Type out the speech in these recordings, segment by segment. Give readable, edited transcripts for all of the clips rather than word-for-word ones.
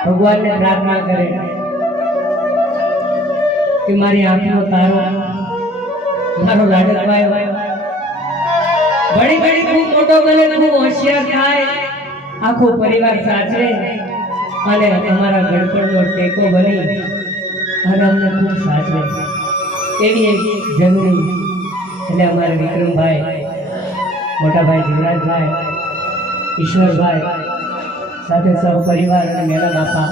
भगवान ने प्रार्थना करे कि मारी आंखों तारो मारो लाडक भाई बड़ी बड़ी खूब मोटो बने खूब होशियार थाय आखो परिवार साचवे અને અમારા ગણપણનો ટેકો બની અને અમને ખૂબ સાચવે એવી એક જરૂરી એટલે અમારા વિક્રમભાઈ મોટા ભાઈ જીવરાજભાઈ ઈશ્વરભાઈ સાથે સૌ પરિવાર અને મેલા બાપા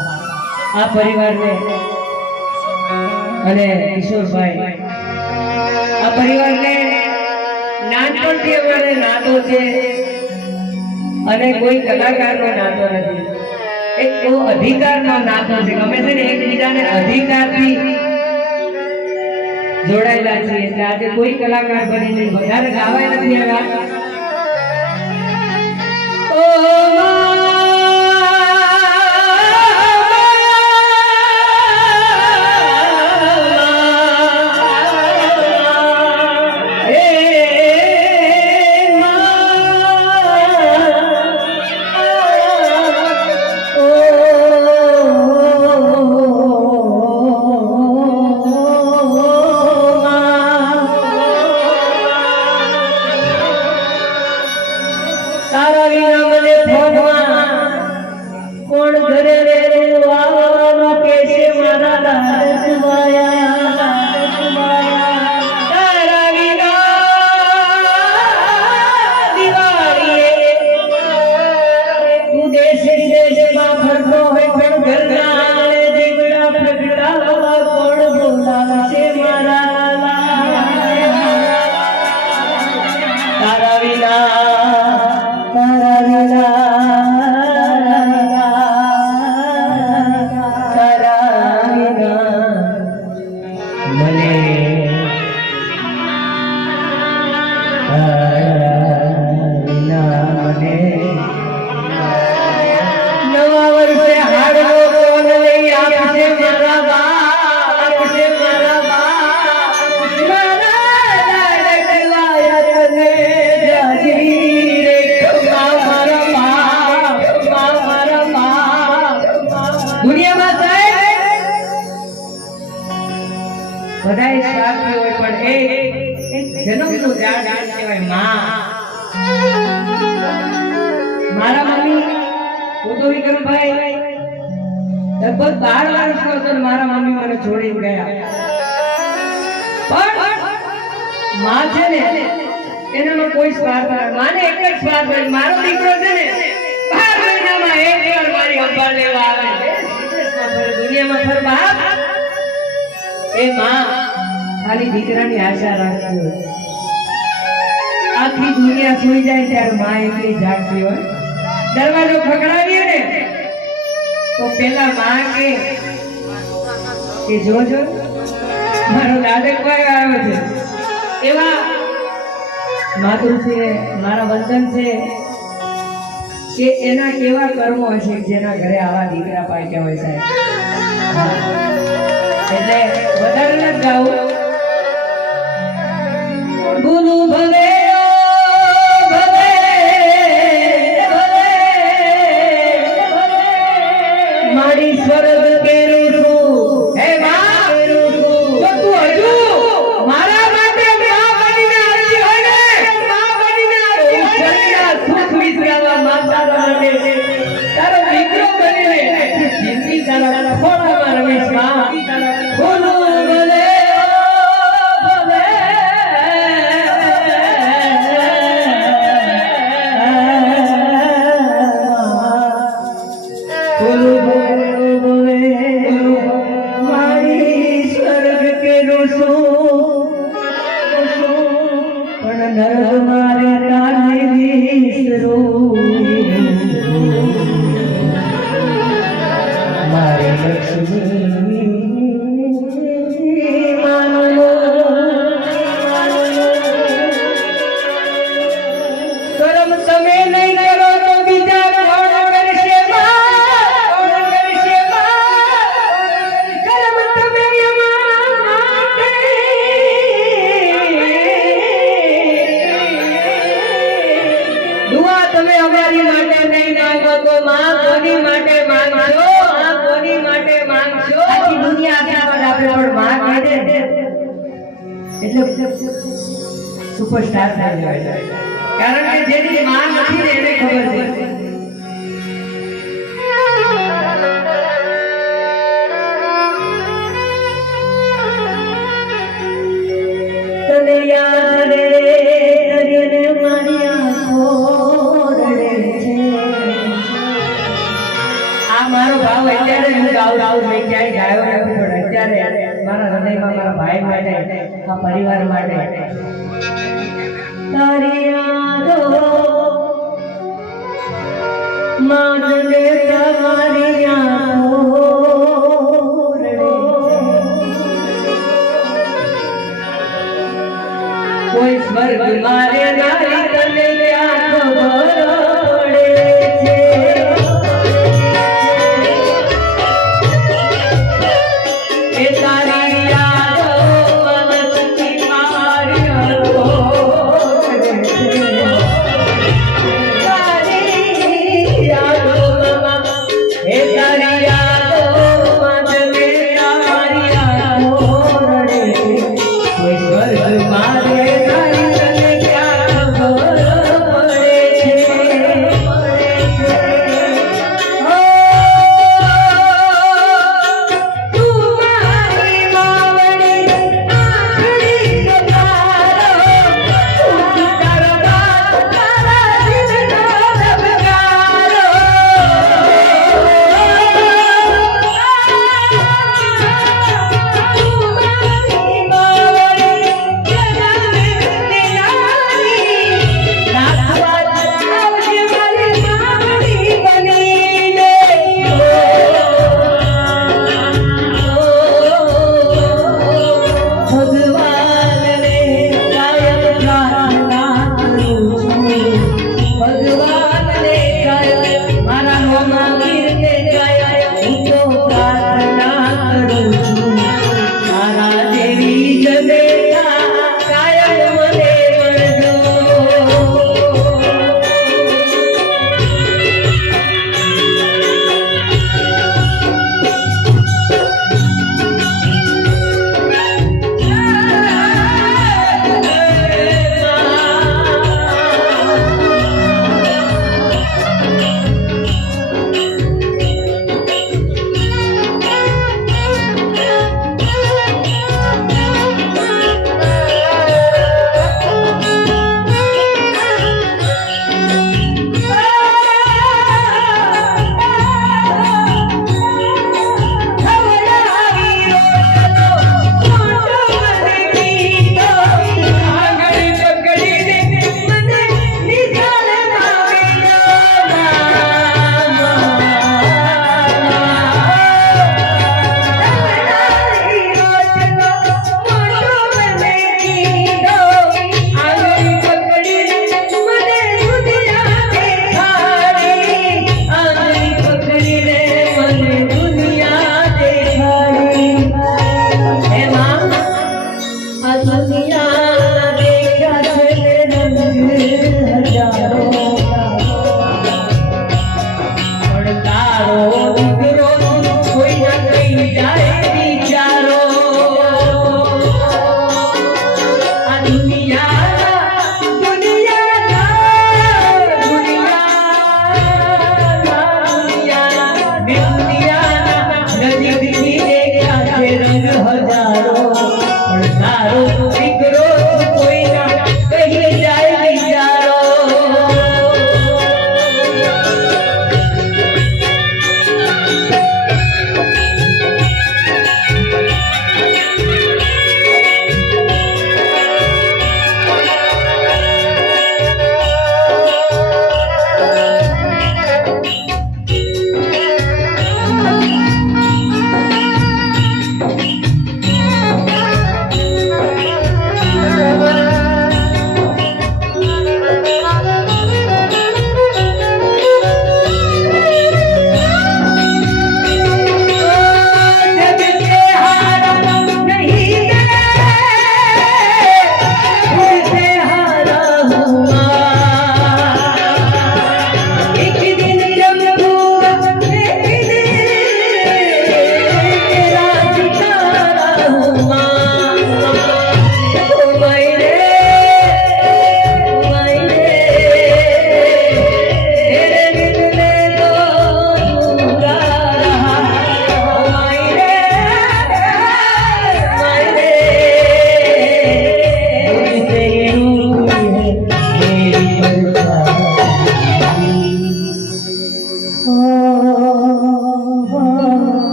આ પરિવારને અને કિશોરભાઈ આ પરિવારને નાનપણથી અમારે નાતો છે અને કોઈ કલાકારનો નાતો નથી એક એવો અધિકારનો નાતો છે અમે છે ને એકબીજાને અધિકારથી જોડાયેલા છીએ એટલે આજે કોઈ કલાકાર બનીને વધારે ગાવાય નથી આવ્યા બધાય સ્વાર્થી હોય પણ એક જન્મનું ઝાડ કહેવાય માં મારા મમ્મી હું તો વિક્રમભાઈ લગભગ 12 વર્ષનો હતો મારા મમ્મી મને છોડીને ગયા પણ માં છે ને એનામાં કોઈ સ્વાર્થ નથી માને એક જ સ્વાર્થ હોય મારો દીકરો છે ને 12 મહિનામાં એક વાર મારી સંભાળ લેવા આવે દુનિયામાં ફર બાપ એ માં ખાલી દીકરાની આશા રાખતી હોય આખી દુનિયા સુઈ જાય ત્યારે માં એકલી જાગતી હોય દરવાજો ખખડાવીએ ને તો પેલા માં કે જોજો મારો દાદકભાઈ આવ્યો છે એવા માધુર છે મારા વંદન છે કે એના કેવા કર્મો હશે જેના ઘરે આવા દીકરા પાક્યા હોય સાહેબ એટલે વધારે ન ગાવું ગુરુ ભલે મારી સ્વર્ગ કેરું છું હે માં કેરું છું તો તું હજુ મારા માટે માં બનીને આવી હોય ને માં બનીને આવી હોય ને સુખ વિસરાવા માતા માટે તારો દીકરો બનીને જિંદગી તારા ખોળામાં રમેશ માં બોલો ભલે ભલે આપણે પણ માં કહી દે એટલે સુપરસ્ટાર થઈ જાય. કારણ કે જેની માં નથી ને એને ખબર છે. તને યાદ રે દરિયાને મારી આંખો રડે છે. આ મારો ભાવ અત્યારે હું ગાઉં મેં ક્યાંય ગાયો નથી, પણ અત્યારે મારા હૃદયમાં મારા ભાઈ માટે, આ પરિવાર માટે તારી યાદો માનને તમારી આંખો રડે છે. કોઈ સ્વર્ગ મારે નારી તને ક્યાં ખબર પડે છે. એ તારી યાદો મનથી મારી આંખો રડે છે. તારી યાદો એ તારી યાદો મનને મારી આંખો રડે છે. કોઈ સ્વર્ગ મારે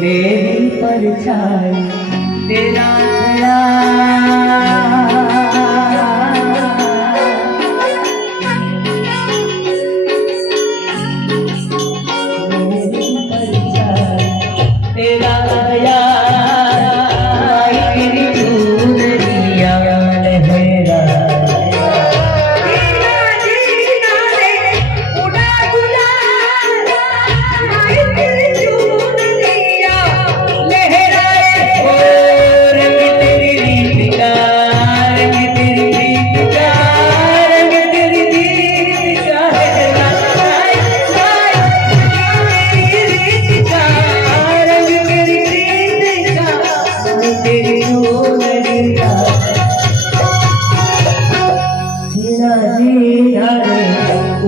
मेरी परछाई तेरा छाया मेरी परछाई तेरा छाया तेरी चूनरिया लहरा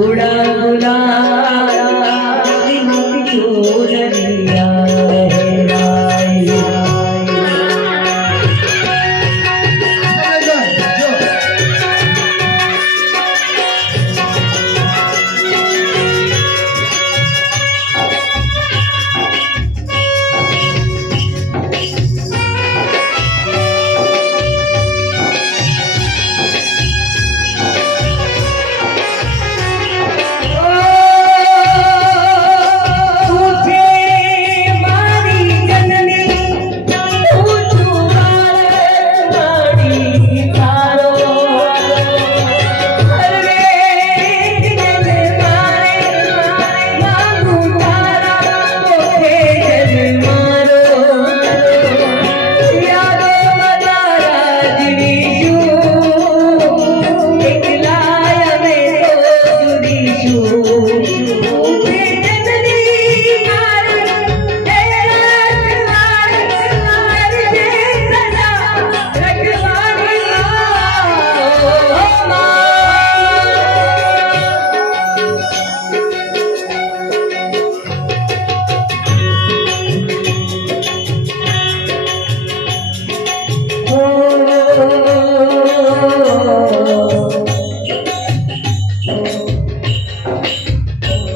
उड़ा गुलाल चूनरिया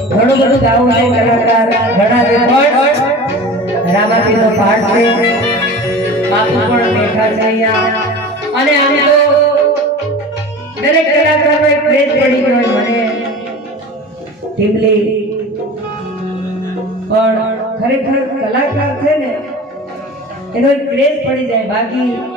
ઘણું બધું ગાવું છે કલાકાર ઘણા રેકોર્ડ રામાપીરનો પાઠ છે બાપુ પણ બેઠા છે અહીંયા અને આમ તો દરેક કલાકારનો એક ક્રેઝ પડી ગયો મને ટીમલી પણ ખરેખર કલાકાર છે ને એનો એક ક્રેઝ પડી જાય બાકી